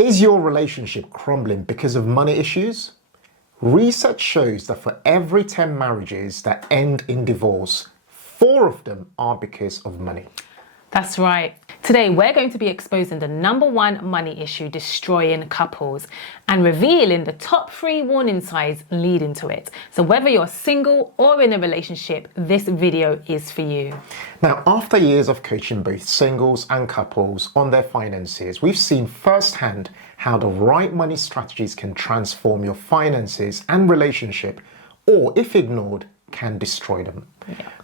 Is your relationship crumbling because of money issues? Research shows that for every 10 marriages that end in divorce, 4 of them are because of money. That's right. Today, we're going to be exposing the #1 money issue destroying couples and revealing the top 3 warning signs leading to it. So whether you're single or in a relationship, this video is for you. Now, after years of coaching both singles and couples on their finances, we've seen firsthand how the right money strategies can transform your finances and relationship, or if ignored, can destroy them.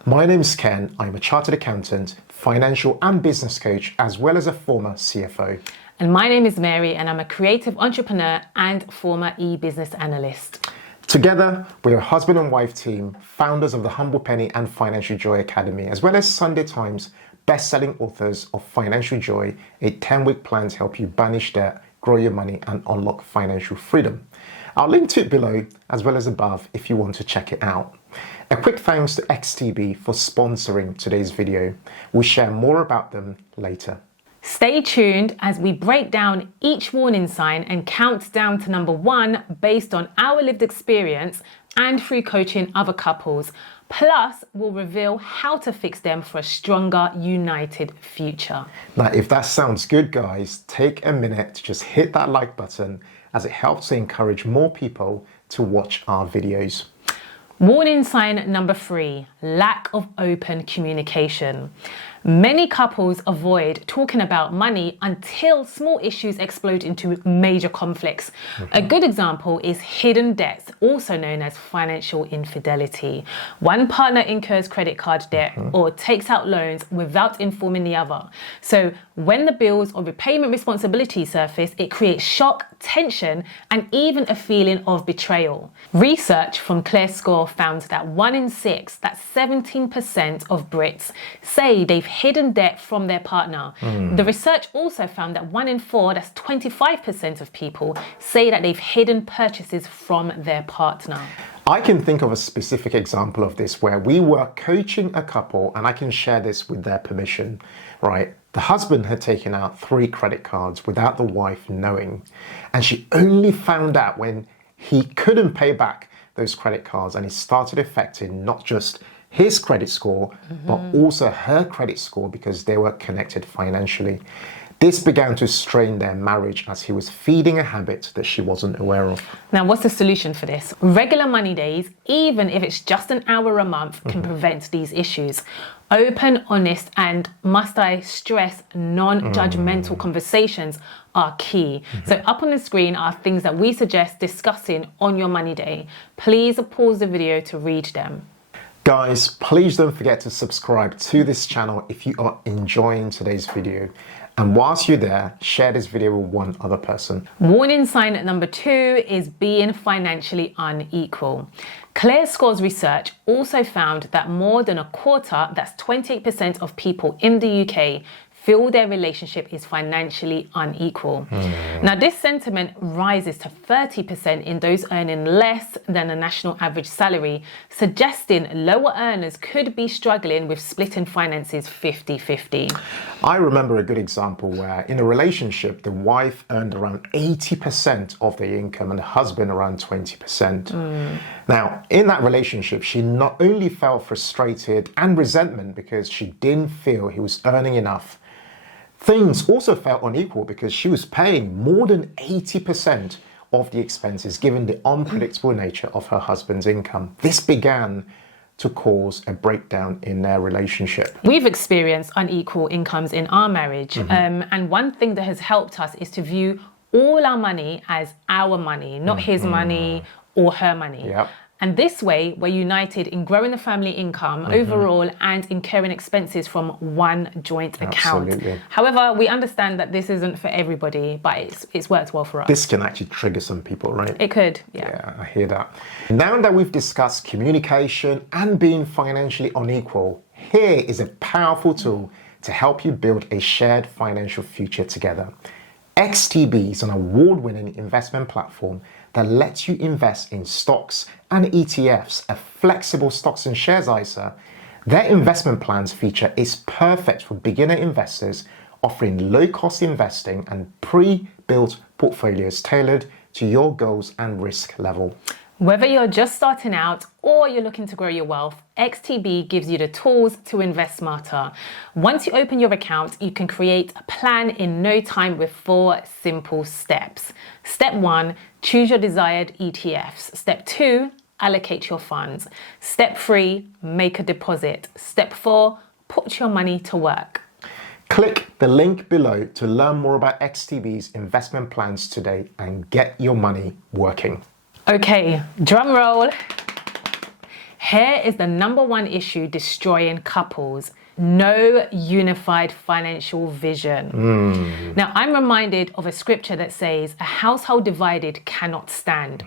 My name is Ken. I'm a chartered accountant, financial and business coach, as well as a former CFO. And my name is Mary, and I'm a creative entrepreneur and former e-business analyst. Together, we're a husband and wife team, founders of the Humble Penny and Financial Joy Academy, as well as Sunday Times best-selling authors of Financial Joy, a 10-week plan to help you banish debt, grow your money, and unlock financial freedom. I'll link to it below as well as above if you want to check it out. A quick thanks to XTB for sponsoring today's video. We'll share more about them later. Stay tuned as we break down each warning sign and count down to #1 based on our lived experience and through coaching other couples. Plus, we'll reveal how to fix them for a stronger, united future. Now, if that sounds good, guys, take a minute to just hit that like button as it helps to encourage more people to watch our videos. Warning sign #3, lack of open communication. Many couples avoid talking about money until small issues explode into major conflicts. A good example is hidden debts, also known as financial infidelity. One partner incurs credit card debt or takes out loans without informing the other. So when the bills or repayment responsibilities surface, it creates shock, tension, and even a feeling of betrayal. Research from ClearScore found that 1 in 6, that's 17% of Brits, say they've hidden debt from their partner. The research also found that 1 in 4, that's 25% of people, say that they've hidden purchases from their partner. I can think of a specific example of this where we were coaching a couple, and I can share this with their permission, right? The husband had taken out 3 credit cards without the wife knowing, and she only found out when he couldn't pay back those credit cards, and it started affecting not just his credit score, but also her credit score because they were connected financially. This began to strain their marriage as he was feeding a habit that she wasn't aware of. Now, what's the solution for this? Regular money days, even if it's just an hour a month, can prevent these issues. Open, honest, and, must I stress, non-judgmental conversations are key. So up on the screen are things that we suggest discussing on your money day. Please pause the video to read them. Guys, please don't forget to subscribe to this channel if you are enjoying today's video. And whilst you're there, share this video with one other person. Warning sign #2 is being financially unequal. ClearScore's research also found that more than a quarter, that's 28% of people in the UK, feel their relationship is financially unequal. Now, this sentiment rises to 30% in those earning less than a national average salary, suggesting lower earners could be struggling with splitting finances 50-50. I remember a good example where in a relationship, the wife earned around 80% of the income and the husband around 20%. Now, in that relationship, she not only felt frustrated and resentment because she didn't feel he was earning enough, things also felt unequal because she was paying more than 80% of the expenses given the unpredictable nature of her husband's income. This began to cause a breakdown in their relationship. We've experienced unequal incomes in our marriage, and one thing that has helped us is to view all our money as our money, not his money or her money. And this way, we're united in growing the family income overall and incurring expenses from one joint account. Absolutely. However, we understand that this isn't for everybody, but it's worked well for us. This can actually trigger some people, right? It could, Yeah, I hear that. Now that we've discussed communication and being financially unequal, here is a powerful tool to help you build a shared financial future together. XTB is an award-winning investment platform that lets you invest in stocks and ETFs, a flexible stocks and shares ISA. Their investment plans feature is perfect for beginner investors offering low-cost investing and pre-built portfolios tailored to your goals and risk level. Whether you're just starting out or you're looking to grow your wealth, XTB gives you the tools to invest smarter. Once you open your account, you can create a plan in no time with 4 simple steps. Step 1, choose your desired ETFs. Step 2, allocate your funds. Step 3, make a deposit. Step 4, put your money to work. Click the link below to learn more about XTB's investment plans today and get your money working. Okay, drum roll. Here is the #1 issue destroying couples. No unified financial vision. Now, I'm reminded of a scripture that says, a household divided cannot stand.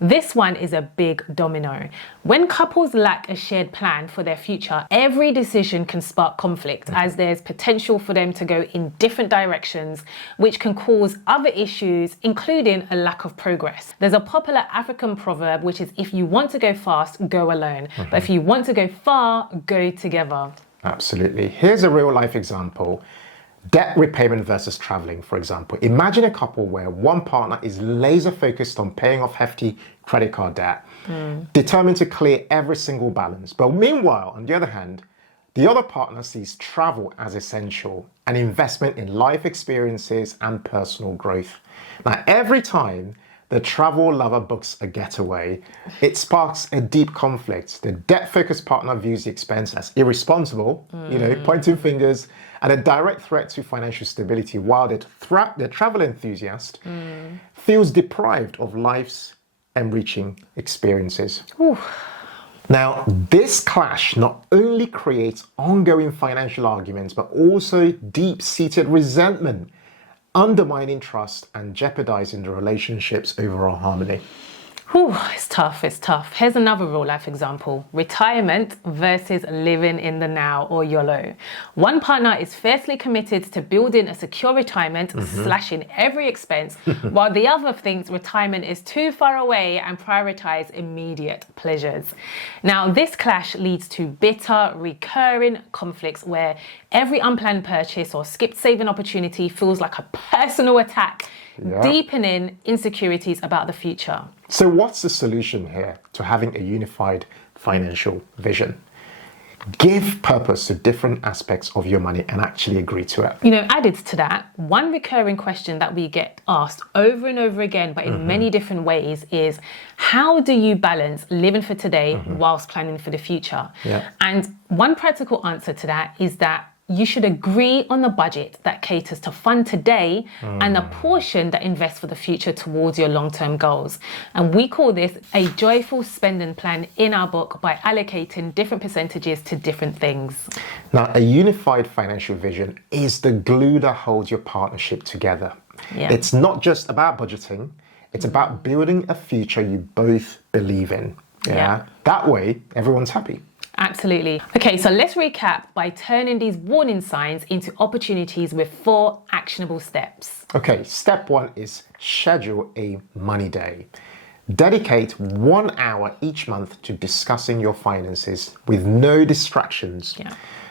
This one is a big domino. When couples lack a shared plan for their future, every decision can spark conflict as there's potential for them to go in different directions, which can cause other issues, including a lack of progress. There's a popular African proverb, which is, if you want to go fast, go alone. But if you want to go far, go together. Absolutely. Here's a real life example. Debt repayment versus traveling, for example. Imagine a couple where one partner is laser focused on paying off hefty credit card debt, determined to clear every single balance. But meanwhile, on the other hand, the other partner sees travel as essential, an investment in life experiences and personal growth. Now, every time the travel lover books a getaway, it sparks a deep conflict. The debt-focused partner views the expense as irresponsible, pointing fingers, and a direct threat to financial stability, while the travel enthusiast feels deprived of life's enriching experiences. Ooh. Now, this clash not only creates ongoing financial arguments, but also deep-seated resentment, undermining trust and jeopardizing the relationship's overall harmony. Whew, it's tough, it's tough. Here's another real life example. Retirement versus living in the now, or YOLO. One partner is fiercely committed to building a secure retirement, slashing every expense, while the other thinks retirement is too far away and prioritize immediate pleasures. Now, this clash leads to bitter, recurring conflicts where every unplanned purchase or skipped saving opportunity feels like a personal attack, deepening insecurities about the future. So what's the solution here to having a unified financial vision? Give purpose to different aspects of your money and actually agree to it. Added to that, one recurring question that we get asked over and over again, but in many different ways, is how do you balance living for today whilst planning for the future? And one practical answer to that is that you should agree on the budget that caters to fund today and a portion that invests for the future towards your long-term goals. And we call this a joyful spending plan in our book by allocating different percentages to different things. Now, a unified financial vision is the glue that holds your partnership together. It's not just about budgeting, it's about building a future you both believe in. That way, everyone's happy. Absolutely. Okay, so let's recap by turning these warning signs into opportunities with 4 actionable steps. Okay, step 1 is schedule a money day. Dedicate 1 hour each month to discussing your finances with no distractions.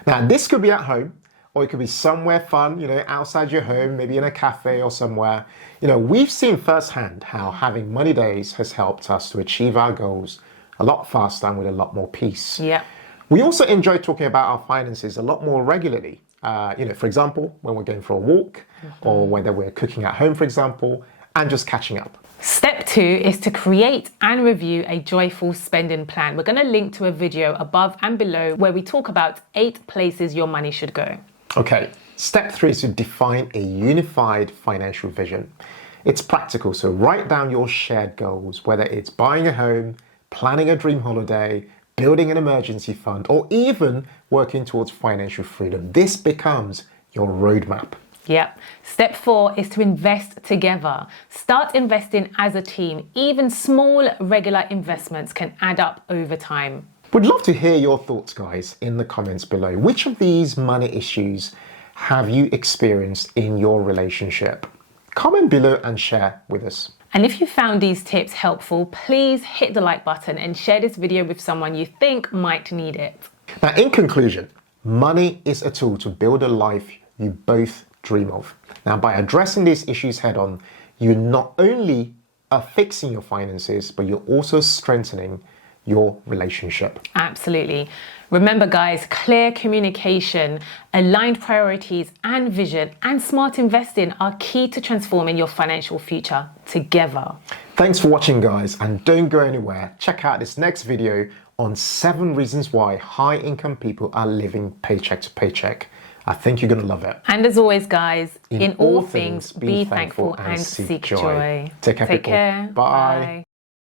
Now, this could be at home, or it could be somewhere fun, outside your home, maybe in a cafe or somewhere. We've seen firsthand how having money days has helped us to achieve our goals a lot faster and with a lot more peace. We also enjoy talking about our finances a lot more regularly. For example, when we're going for a walk, or whether we're cooking at home, for example, and just catching up. Step 2 is to create and review a joyful spending plan. We're going to link to a video above and below where we talk about 8 places your money should go. Okay, step 3 is to define a unified financial vision. It's practical, so write down your shared goals, whether it's buying a home, planning a dream holiday, building an emergency fund, or even working towards financial freedom. This becomes your roadmap. Step 4 is to invest together. Start investing as a team. Even small, regular investments can add up over time. Would love to hear your thoughts, guys, in the comments below. Which of these money issues have you experienced in your relationship? Comment below and share with us. And if you found these tips helpful, please hit the like button and share this video with someone you think might need it. Now, in conclusion, money is a tool to build a life you both dream of. Now, by addressing these issues head on, you not only are fixing your finances, but you're also strengthening your relationship. Absolutely. Remember, guys, clear communication, aligned priorities and vision, and smart investing are key to transforming your financial future together. Thanks for watching, guys, and don't go anywhere. Check out this next video on 7 reasons why high-income people are living paycheck to paycheck. I think you're going to love it. And as always, guys, in all things, be thankful and seek joy. Take care, people. Bye.